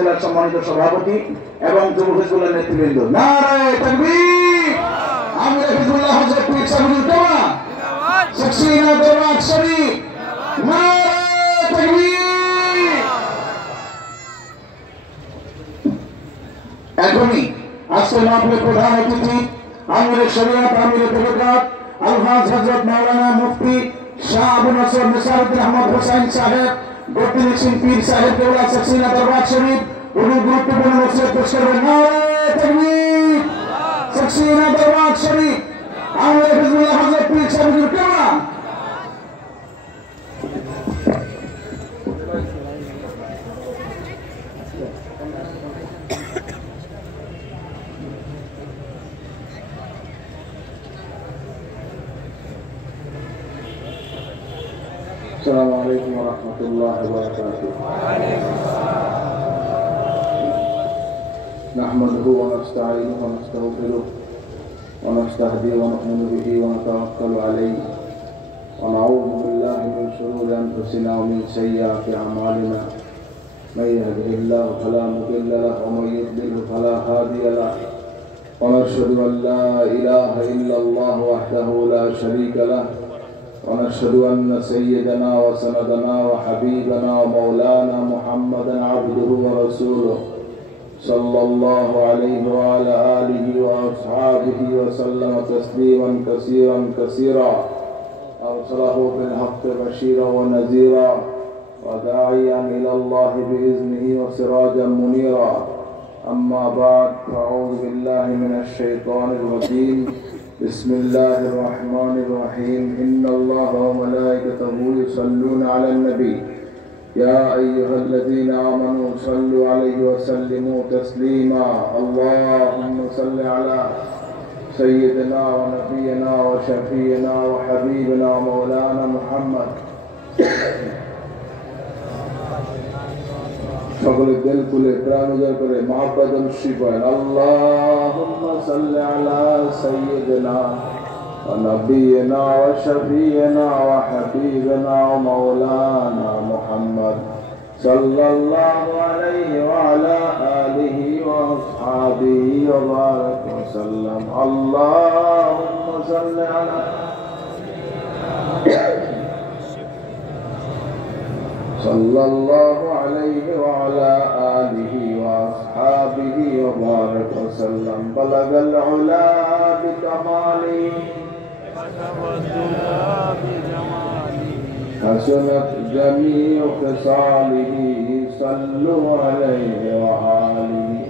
সম্মানিত সভাপতি এবং যুব হিজবুল্লাহ নেতৃবৃন্দ, নারায়ে তাকবীর। আমির হিজবুল্লাহ হযরত পীর সাহেবুল কামা শখসিনা দরবার শরীফ, নারায়ে তাকবীর। এখনই আজকের মাহফিলের প্রধান অতিথি আমির শরীয়ত, আমির তরিকত আলহাজ হযরত মাওলানা মুফতি শাহ আবু নসর মুসারউদ্দিন আহমদ হোসেন সাহেব বর্তমানে সিং পীর সাহেব কেবলা শখসিনা দরবার শরীফ উনি গুরুত্বপূর্ণ নসিহত পেশ করবেন। নারায়ে তাকবীর। শখসিনা দরবার শরীফ আমির হিজবুল্লাহ হযরত পীর সাহেবুল কামা। السلام عليكم ورحمة الله وبركاته. نحمده ونستعينه ونستغفره ونستهديه ونؤمن به ونتوكل عليه ونعوذ بالله من شرور أنفسنا ومن سيئات أعمالنا. من يهده الله فلا مضل له ومن يضلل فلا هادي له. ونشهد أن لا إله إلا الله وحده لا شريك له. ونشهد أن سيدنا وسندنا وحبيبنا ومولانا محمدا عبده ورسوله صلى الله عليه وعلى آله وأصحابه وسلم تسليما كثيرا كثيرا. أرسله بالحق بشيرا ونذيرا وداعيا إلى الله بإذنه وسراجا منيرا. أما بعد، فأعوذ بالله من الشيطان الرجيم. بسم الله الرحمن الرحيم. إن الله وملائكته يصلون على النبي يا أيها الذين آمنوا صلوا عليه وسلموا تسليما. اللهم صل على سيدنا ونبينا وشفينا وحبيبنا ومولانا محمد. সকলে দিল খুলে প্রাণ উজাড় করে মহব্বত অনুষ্ঠিত করেন। আল্লাহুম্মা সাল্লি আলা সাইয়্যিদিনা ওয়া নাবিয়িনা ওয়া শাফিয়িনা ওয়া হাবিবিনা ওয়া মাওলানা মুহাম্মদ সাল্লাল্লাহু আলাইহি ওয়া আলা আলিহি ওয়া আসহাবিহি ওয়া বারাক ওয়া সাল্লাম। আল্লাহুম্মা সাল্লি আলা sallallahu alayhi wa ala alihi wa ashabihi wa barak wa sallam. Balagal ula bi kamali hasunat jami'u khisalihi sallu alayhi wa alihi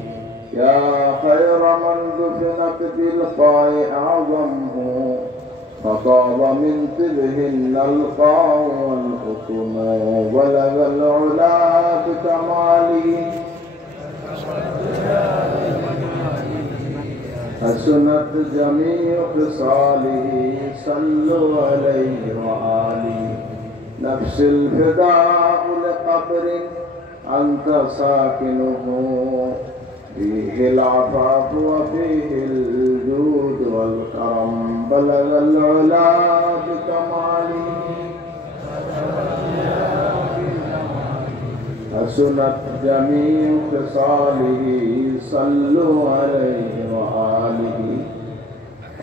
ya khayra man dufinat bil qa'i a'zamhu فطاب من طبهن القاع والحكم بلغ العلا بكماله حسنت جميع خصاله صلوا عليه وآله. نفس الفداء لقبر أنت ساكنه فيه العفاف وفيه الجود والكرم. بلغ العلا بكماله حسنت جميع خصاله صلوا عليه وآله.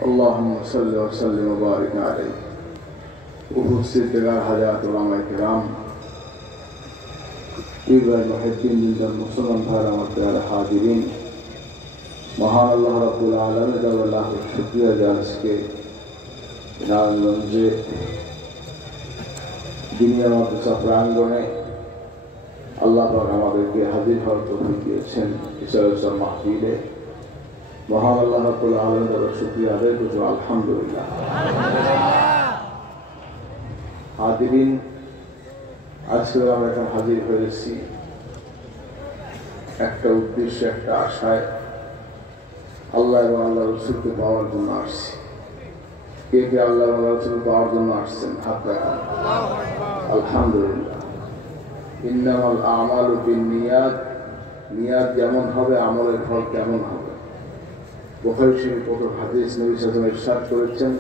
اللهم صل وسلم وبارك عليه. উপস্থিত দিগার হাজাত উলামায়ে কিরাম, ইব্রাহিম মুহিদ্দিন জিন্দাল মুসলমান ভাইরা আমার প্রিয় হাজিরিন, মহান আল্লাহ রাব্বুল আলামিন আল্লাহর শুকরিয়া জানাচ্ছি নারায়ণগঞ্জে দুনিয়া মাদ্রাসা প্রাঙ্গণে আল্লাহ পাক আমাদেরকে হাজির হওয়ার তৌফিক দিয়েছেন ইসলাম মাহফিলে। মহান আল্লাহ রাব্বুল আলামিনের শুকরিয়া আদায় করছি, আলহামদুলিল্লাহ। হাজিরিন, আজকে আমরা এখন হাজির হয়েছি একটা উদ্দেশ্যে, একটা আশায়, আল্লাহ এবং আল্লাহ রসুলকে পাওয়ার জন্য আসছি। কে কে আল্লাহ এবং রসুল পাওয়ার জন্য আসছেন? হাত রাখেন। আলহামদুলিল্লাহ। ইন্নামাল আমালু বিন্নিয়াত, নিয়াত যেমন হবে আমলের ফল তেমন হবে। বুখারী শরীফ কত হাদিস নবী সাল্লাল্লাহু আলাইহি ওয়াসাল্লাম ইরশাদ করেছেন,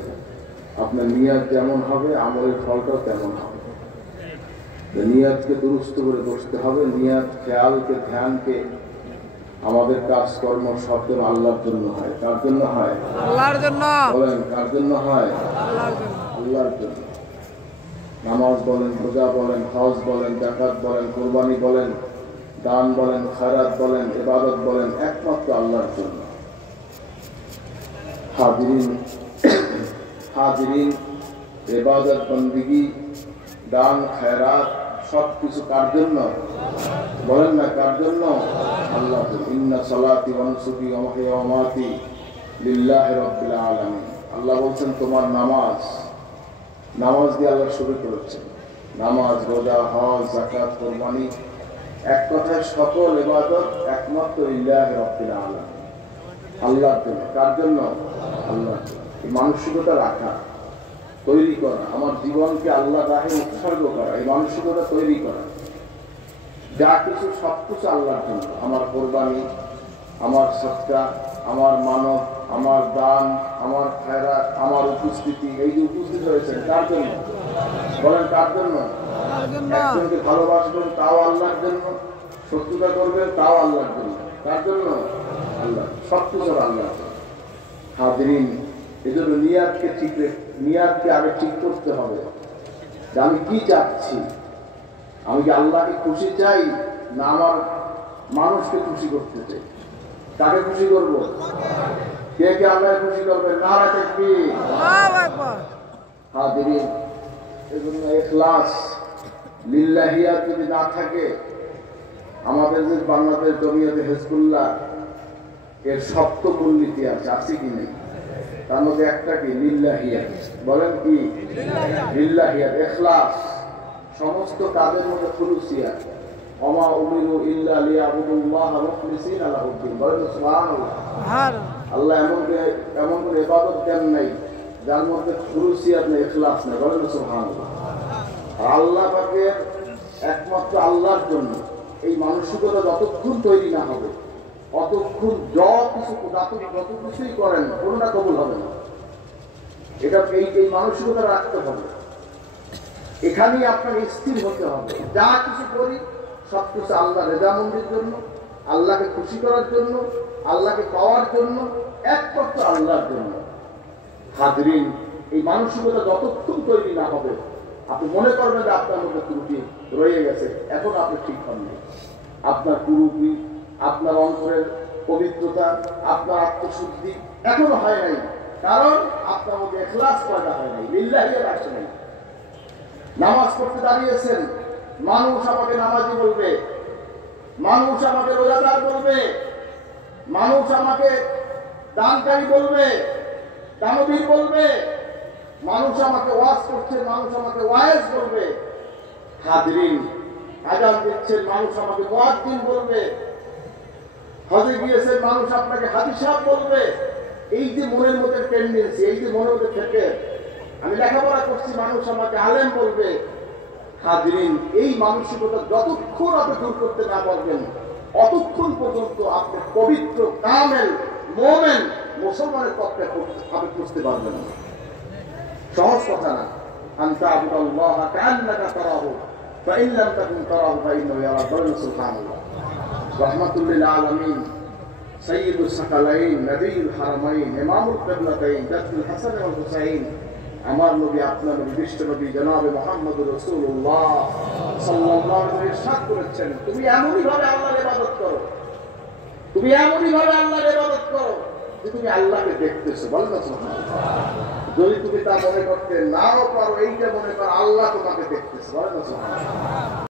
আপনার নিয়াত যেমন হবে আমলের ফলটাও তেমন হবে। নিয়াতকে দুরুস্ত করে বসতে হবে। নিয়াত, খেয়ালকে, ধ্যানকে, আমাদের কাজকর্ম সব যেন আল্লাহর জন্য হয়। কার জন্য হয়? আল্লাহর জন্য। বলেন, কার জন্য হয়? আল্লাহর জন্য। আল্লাহর জন্য। নামাজ বলেন, রোজা বলেন, হজ বলেন, যাকাত বলেন, কুরবানি বলেন, দান বলেন, খায়রাত বলেন, ইবাদত বলেন, একমাত্র আল্লাহর জন্য। হাজিরিন, ইবাদত, বন্দেগী, দান, খায়রাত সবকিছু কার জন্য? বলেন না, কার জন্য? আল্লাহর জন্য। ইন্না সালাতি ওয়া নুসুকি ওয়া মাহইয়া ওয়া মামাতি লিল্লাহি রাব্বিল আলামিন। আল্লাহ বলছেন তোমার নামাজ দিয়ে আল্লাহ শুরু করেছেন। নামাজ, রোজা, হজ, যাকাত, কুরবানি, এক কথায় সকল ইবাদত একমাত্র লিল্লাহি রাব্বিল আলামিন, আল্লাহর জন্য। কার জন্য? আল্লাহর জন্য। এই মানসিকতা রাখা, তৈরি করা, আমার জীবনকে আল্লাহ রাহে উৎসর্গ করা, এই মানসিকতা তৈরি করা। যা কিছু সবকিছু আল্লাহর জন্য। আমার কোরবানি, আমার সদকা, আমার মানব, আমার দান, আমার খায়রাত, আমার উপস্থিতি, এই যে উপস্থিত হয়েছেন কার জন্য? বলেন, কার জন্য? একজনকে ভালোবাসবেন তাও আল্লাহর জন্য, শত্রুতা করবেন তাও আল্লাহর জন্য। কার জন্য? আল্লাহ। সবকিছু আল্লাহর জন্য। হাজিরিন, এজন্য নিয়াতকে আগে ঠিক করতে হবে যে আমি কি চাচ্ছি। আমি কি আল্লাহকে খুশি চাই, না আমার মানুষকে খুশি করতে চাই? কাকে খুশি করব? কে কে আল্লাহকে খুশি করবে? নারা তাকবীর, আল্লাহু আকবার। হাজিরিন, এজন্য ইখলাস, লিল্লাহিয়াত যদি না থাকে, আমাদের যে বাংলাদেশ জমিয়তে হিজবুল্লাহ এর সপ্ত মূলনীতি আছে কি নেই? তার মধ্যে একটা কি? লিল্লাহিয়াত। বলেন কি? লিল্লাহিয়াত, ইখলাস। সমস্ত কাজের মধ্যে খুলুসিয়াত। ওমা উমিরু ইল্লা লিয়াবুদুল্লাহ মুখলিসিনা লাহুদ্দিন। বলেন সুবহানাল্লাহ। আল্লাহ এমন করে ইবাদত দেন নাই যার মধ্যে খুলুসিয়াত নেই, ইখলাস নেই। বলেন সুবহানাল্লাহ। আল্লাহ পাকের একমাত্র আল্লাহর জন্য এই মানসিকতা যতক্ষণ তৈরি না হবে, অতক্ষণ যত কিছুই করেন কোনটা কবুল হবে না। এটা এই মানসিকতা রাখতে হবে। এখানেই আপনাকে স্থির হতে হবে। যা কিছু করি সবকিছু আল্লাহ রেজামন্দির জন্য, আল্লাহকে খুশি করার জন্য, আল্লাহকে পাওয়ার জন্য, একমাত্র আল্লাহর জন্য। হাজিরিন, এই মানসিকতা যতক্ষণ তৈরি না হবে, আপনি মনে করবেন যে আপনার মধ্যে ত্রুটি রয়ে গেছে, এখন আপনি ঠিক হননি। আপনার কুরুপি, আপনার অন্তরের পবিত্রতা, আপনার আত্মশুদ্ধি এখনো হয় নাই, কারণ আপনার মধ্যে ইখলাস পয়দা হয় নাই, লিল্লাহিয়াত আসে নাই। নামাজ পড়তে দাঁড়িয়েছেন, মানুষ আমাকে নামাজি বলবে, মানুষ আমাকে রোজাদার বলবে, মানুষ আমাকে দানকারী বলবে, দানবীর বলবে, মানুষ আমাকে ওয়াজ করছে, মানুষ আমাকে ওয়াইজ বলবে। হাজিরিন, আযান দিচ্ছেন, মানুষ আমাকে মুয়াজ্জিন বলবে। হজে গিয়েছেন, মানুষ আপনাকে হাজী সাহেব বলবে। এই যে মনের মধ্যে টেন্ডেন্সি, এই যে মনের মধ্যে থেকে আমি লেখাপড়া করছি, মানুষ আমাকে আলেম বলবে। হাজিরিন, এই মানসিকতা যতক্ষণ আপনি দূর করতে না পারবেন, অতক্ষণ পর্যন্ত আপনি পবিত্র কামেল মুমিন মুসলমানের পক্ষে আপনি বুঝতে পারবেন না। সহজ কথা না। আনতা আবুদাল্লাহ কান্নাকা তারাহু ফাইন লাম তাকুন তারাহু ফাইন্নাহু ইয়ারাক। সুবহানাল্লাহ। রাহমাতুল লিল আলামিন, সাইয়্যিদুস সাকালাইন, নবীউল হারামাইন, ইমামুল কিবলাতাইন, জাদ্দুল হাসান ওয়াল হুসাইন, আমার নবী, আপনার নবী, বিশ্ব নবী জনাবে মুহাম্মদুর রাসূলুল্লাহ সাল্লাল্লাহু আলাইহি ওয়াসাল্লাম ইরশাদ করেছেন, তুমি এমনই ভাবে আল্লাহর ইবাদত করো, তুমি এমনই ভাবে আল্লাহর ইবাদত করো যে তুমি আল্লাহকে দেখতেছো। বলেন না সুবহানাল্লাহ। যদি তুমি তা মনে করতে নাও পারো, এইটা মনে করো আল্লাহ তোমাকে দেখতেছে। বলেন না সুবহানাল্লাহ।